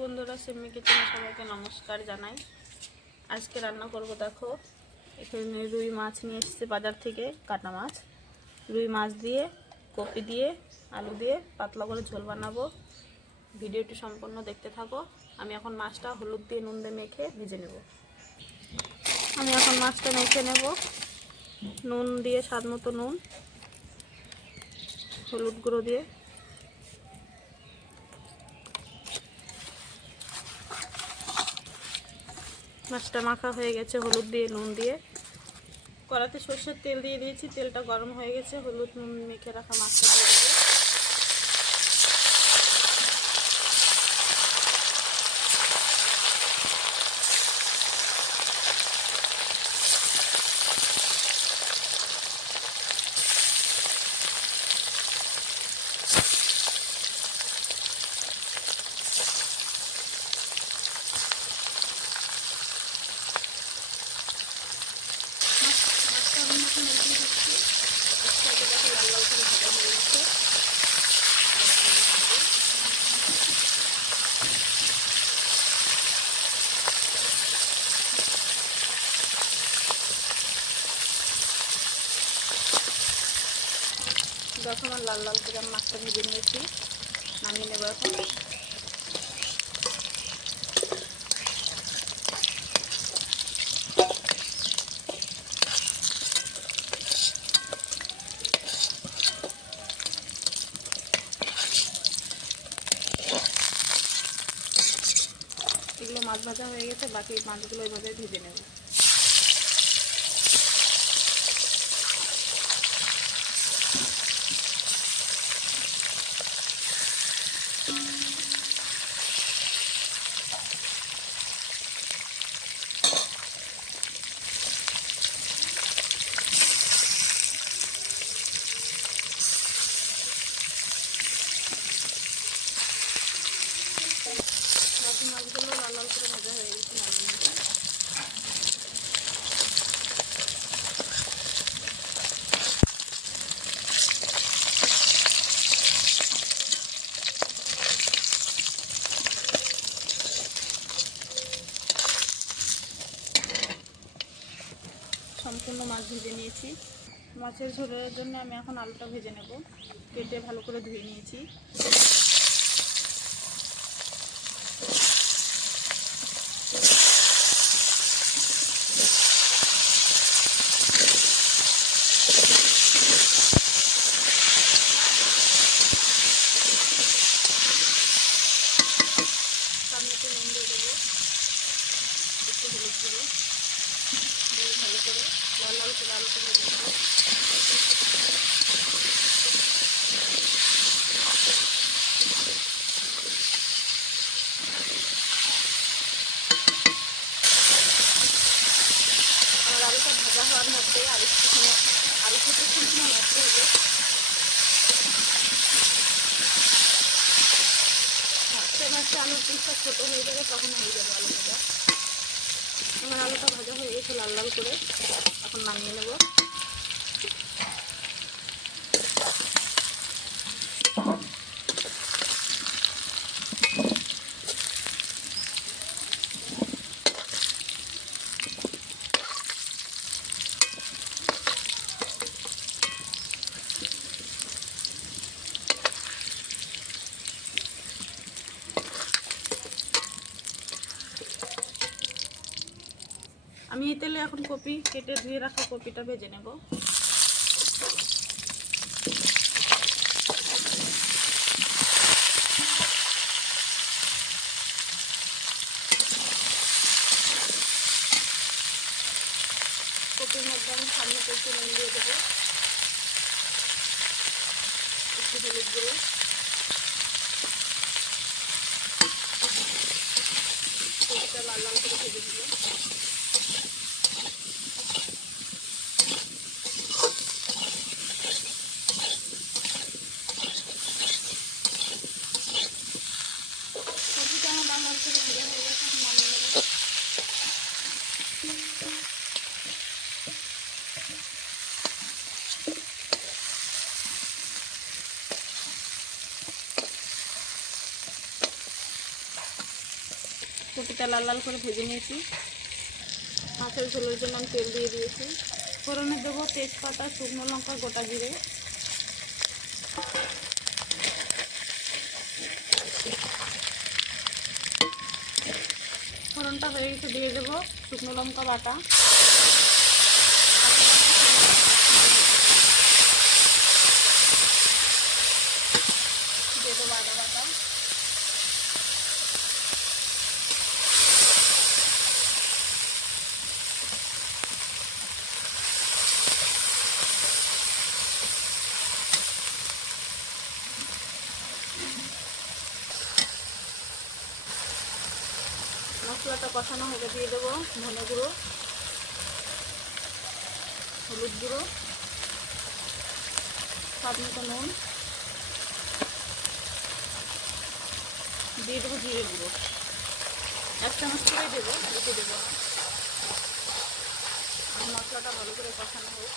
বন্ধুরা, সিম্মি কিচেনে সবাইকে নমস্কার জানাই। আজকে রান্না করব, দেখো এখানে রুই মাছ নিয়ে এসেছি বাজার থেকে, কাটা মাছ। রুই মাছ দিয়ে কপি দিয়ে আলু দিয়ে পাতলা করে ঝোল বানাবো। ভিডিওটি সম্পূর্ণ দেখতে থাকো। আমি এখন মাছটা হলুদ দিয়ে নুন দিয়ে মেখে ভেজে নেব। আমি এখন মাছটা মেখে নেব নুন দিয়ে, স্বাদ মতো নুন, হলুদ গুঁড়ো দিয়ে। মাছটা মাখা হয়ে গেছে হলুদ দিয়ে নুন দিয়ে। কড়াতে সরষের তেল দিয়ে দিয়েছি, তেলটা গরম হয়ে গেছে। হলুদ নুন মেখে রাখা মাছটা দিয়ে দেবো। দেখো আমার লাল লাল করে মাছটা ভেজে নিয়েছি, নামিয়ে নেবো এখন। এগুলো মাছ ভাজা হয়ে গেছে, বাকি মাছগুলো এইভাবে ভেজে নেব। বাকি মাছগুলো লাল লাল করে ভাজা হয়ে গেছে, নামিয়ে নেব। সম্পূর্ণ মাছ ভেজে নিয়েছি। মাছের ঝোলের জন্য আমি এখন আলুটা ভেজে নেব। কেটে ভালো করে ধুয়ে নিয়েছি। সামনেতে নুন দিয়ে দেবো, একটু হলুদ দেবো, দিয়ে ভালো করে লাল লাল করে আলুটা ভেজে নেবো। আমার আলুটা ভাজা হওয়ার মধ্যে আরও কিছুক্ষণ নষ্ট হবে। ভাজতে ভাজতে আলুর পিসটা ছোটো হয়ে যাবে, তখন হয়ে যাবে আলু ভাজা। আমার আলুটা ভাজা হয়ে গেছে লাল লাল করে, এখন নামিয়ে নেব। আমি এই তেলে এখন কপি কেটে ধুয়ে রাখা কপিটা ভেজে নেব। কপির মধ্যে আমি সামনে একটু নুন দিয়ে দেবো, একটু হলুদ গুঁড়ো, কপিটা লাল লাল করে ভেজে নেব। কপিটা আমার লাল লাল করে ভেজে হয়ে গেছে, নামিয়ে নেব। কপিটা লাল লাল করে ভেজে নিয়েছি। মাছের ঝোলের জন্য আমি তেল দিয়ে দিয়েছি। ফোড়নে দেবো তেজপাতা, শুকনো লঙ্কা, গোটা জিরে। ফোড়নটা হয়ে গেছে, দিয়ে দেবো শুকনো লঙ্কা বাটা, দিয়ে দেবো আদা বাটা, মশলাটা কষানো হলে দিয়ে দেবো ধনে গুঁড়ো, হলুদ গুঁড়ো, স্বাদ মতো নুন, দিয়ে দেবো জিরে গুঁড়ো। 1 চামচ করে দেবো, বেশি দেবো না। মশলাটা ভালো করে কষানো হোক।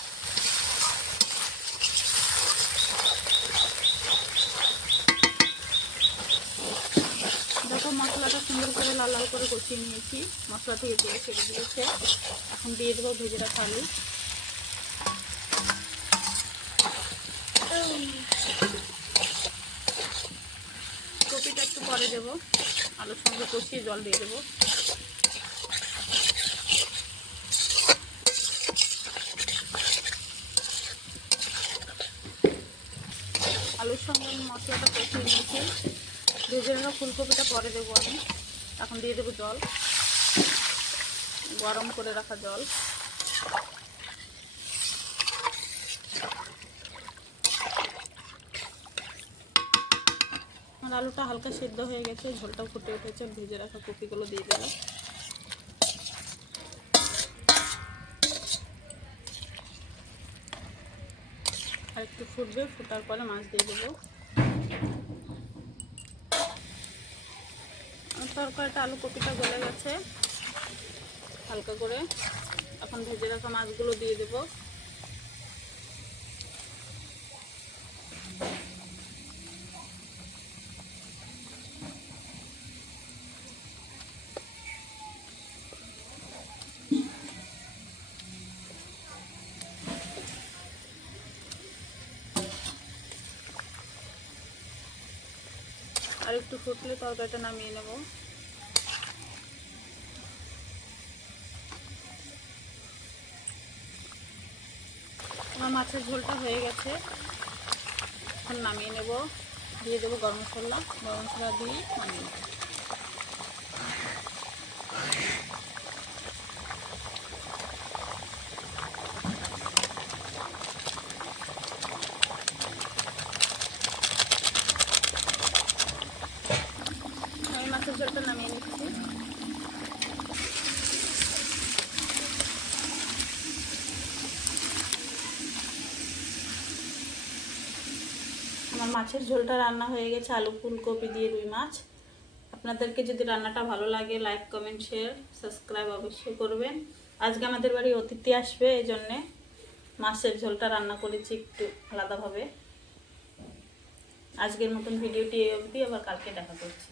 দেখো মশলাটা সুন্দর করে লাল লাল করে কষিয়ে নিয়েছি, মশলা থেকে তেল ছেড়ে দিয়েছে। এখন দিয়ে দেবো ভেজে রাখা আলু। কপিটা একটু পরে দেবো, আলুর সঙ্গে কষিয়ে জল দিয়ে দেবো। আলুর সঙ্গে মশলাটা কষিয়ে নিয়েছি, ভেজে রাখা ফুলকপিটা পরে দেবো আমি। এখন দিয়ে দেবো জল, গরম করে রাখা জল। আমার আলুটা হালকা সিদ্ধ হয়ে গেছে, ঝোলটাও ফুটে উঠেছে। ভেজে রাখা কপিগুলো দিয়ে দেবো। আর একটু ফুটবে, ফোটার পরে মাছ দিয়ে দেবো। আমার তরকারিটা আলু কপিটা গলে গেছে হালকা করে। এখন ভেজে রাখা মাছগুলো দিয়ে দেবো। আর একটু ফুটলে তরকারিটা নামিয়ে নেব। আমার মাছের ঝোলটা হয়ে গেছে, এখন নামিয়ে নেব। দিয়ে দেবো গরম মশলা, গরম মশলা দিয়ে নামিয়ে নেব। আমি মাছের ঝোলটা নামিয়ে নিচ্ছি। আমার মাছের ঝোলটা রান্না হয়ে গেছে, আলু ফুলকপি দিয়ে রুই মাছ। আপনাদেরকে যদি রান্নাটা ভালো লাগে, লাইক কমেন্ট শেয়ার সাবস্ক্রাইব অবশ্যই করবেন। আজকে আমাদের বাড়ি অতিথি আসবে, এই জন্যে মাছের ঝোলটা রান্না করেছি একটু আলাদাভাবে। আজকের মতন ভিডিওটি এই অবধি, আবার কালকে দেখা করছি।